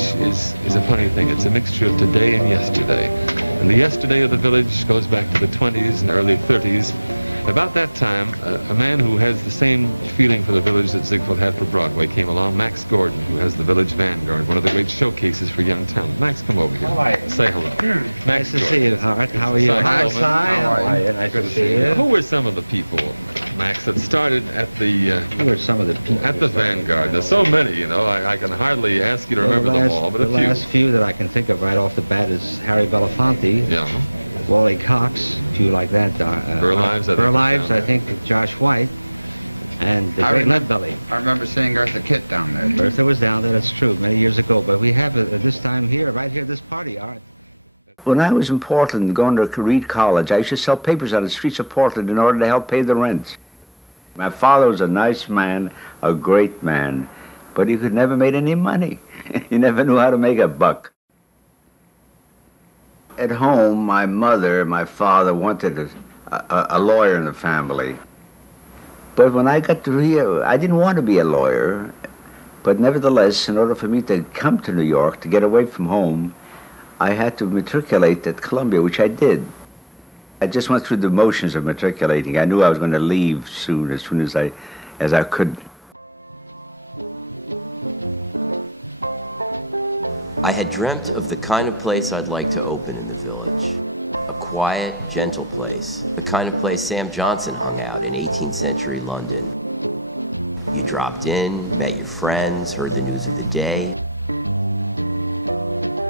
village is a funny thing. It's a mixture of today and yesterday. And the yesterday of the village goes back to the 20s and early 30s. About that time, a man who has the same feeling for the village that Ziegfeld had for Broadway came along, Max Gordon, who has the Village Vanguard, one of the great showcases for young talent. Max, come over here. All right. Say hello. Nice Max to Gordon. see you, Hart. How are you? Hi, Si. How are you? Nice to see you. Who were some of the people, Max, that started at the Who were some of the people? at the Vanguard? There's so many, you know. I can hardly ask you to remember them all, but a few. The last few that I can think of right off the bat is Harry Belafonte. Yeah. Wally Cox, a few like that. Burlives, I think Josh White, and the great Leadbelly. I remember seeing Eartha Kitt down there. Eartha was down there, that's true, many years ago. But we have it this time here, right here, this party, Art. When I was in Portland, going to Reed College, I used to sell papers on the streets of Portland in order to help pay the rent. My father was a nice man, a great man, but he could never make any money. He never knew how to make a buck. At home, my mother, my father wanted a lawyer in the family. But when I got to here, I didn't want to be a lawyer. But nevertheless, in order for me to come to New York, to get away from home, I had to matriculate at Columbia, which I did. I just went through the motions of matriculating. I knew I was going to leave soon as I could. I had dreamt of the kind of place I'd like to open in the village. A quiet, gentle place. The kind of place Sam Johnson hung out in 18th century London. You dropped in, met your friends, heard the news of the day.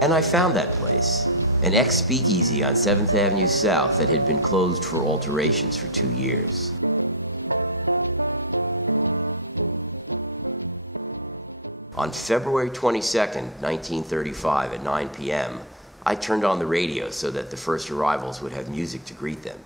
And I found that place. An ex-speakeasy on 7th Avenue South that had been closed for alterations for 2 years. On February 22nd, 1935 at 9 p.m., I turned on the radio so that the first arrivals would have music to greet them.